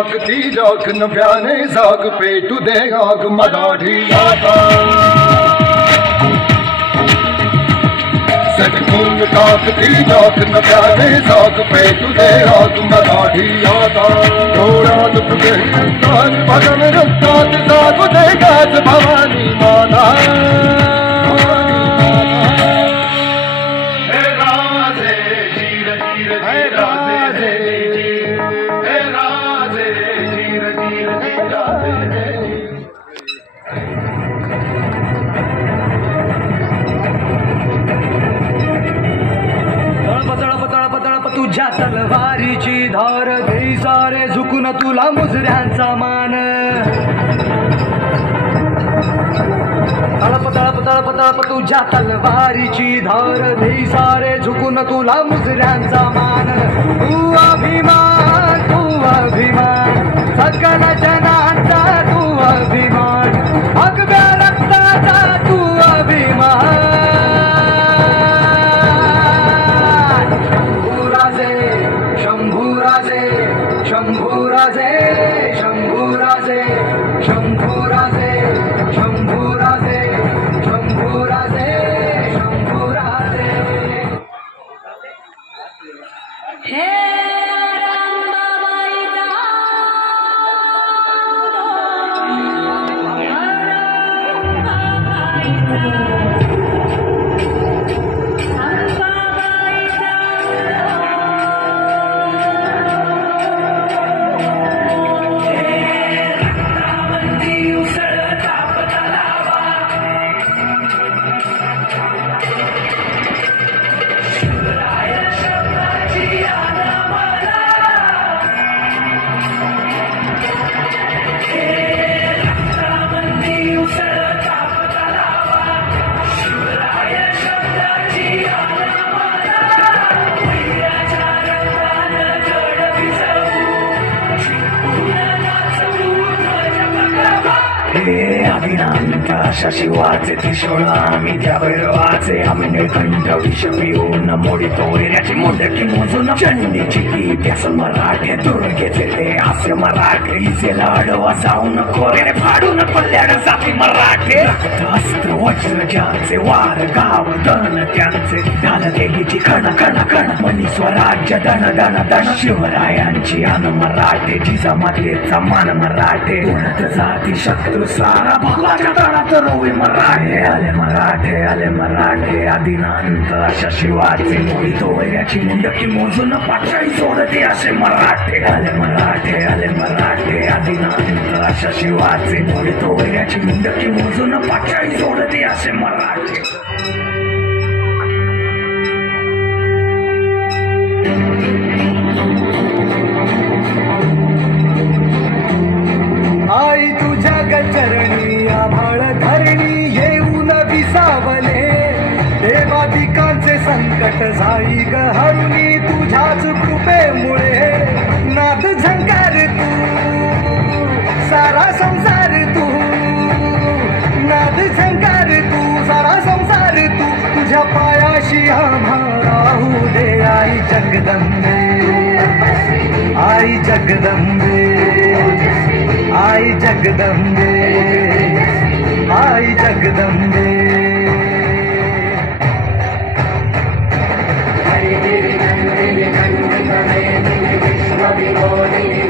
टाकती राख नव्याने जाग पेटू दे आग मराठी आता सटकून टाकती राख नव्याने जाग पेटू दे आग मराठी आता डोळ्यात तुझे अंधार भगन रस्त्यात जागू दे गाज भवानी माता तुझ्या तलवारीची धार दे सारे झुकून तुला मुजऱ्यांचा मान तळप तळप तळप तळप तुझ्या तलवारीची धार दे सारे झुकून तुला मुजऱ्यांचा मान तू अभिमान सकल जनांचा तू अभिमान भगव्या रक्ताचा तू अभिमान शंभूराजे शंभूराजे शंभूराजे शंभूराजे शंभूराजे शंभूराजे हे अभिनांत शशिवाचे त्रिशूळ आम्ही त्या भैरवाचे आम्ही निळकंठ विष पिऊन मोडितो वैऱ्याची मुंडकी मोजून चंडीची ती त्यास मराठे दुर्गेचे ते हास्य मराठे इचे लाडवा जाऊन कोरेने फाडून पल्ल्याड जाती मराठे रक्त अस्त्र वज्र ज्यांचे वार गाव दन त्यांचे ढाल देवीची खण खण खण मनी स्वराज्य दन दन दन शिवरायांची अन मराठे जिजामातेचा मान मराठे उन्नत जाती शत्रू सारा भगवाच्या तळात रोवे मराठे आले मराठे आदिनांत अशा शिवाचे मोडितो वैऱ्याची मुंडकी मोजून पाठळी सोडते असे मराठे आले मराठे आदिनांत अशा शिवाचे मोडितो वैऱ्याची मुंडकी मोजून पाठळी सोडते असे मराठे आई तुझ्या गचरणी आभाळ धरणी येऊन विसावले देवादिकांचे संकट जाई गहरुनी तुझ्याच कृपेमुळे नाद झंकार तू सारा संसार तू नाद झंकार तू सारा संसार तू तुझ्या पायाशी आम्हा राहू दे आई जगदंबे आई जगदंबे आई जगदंबे आई जगदंबे विश्व विरोधिनी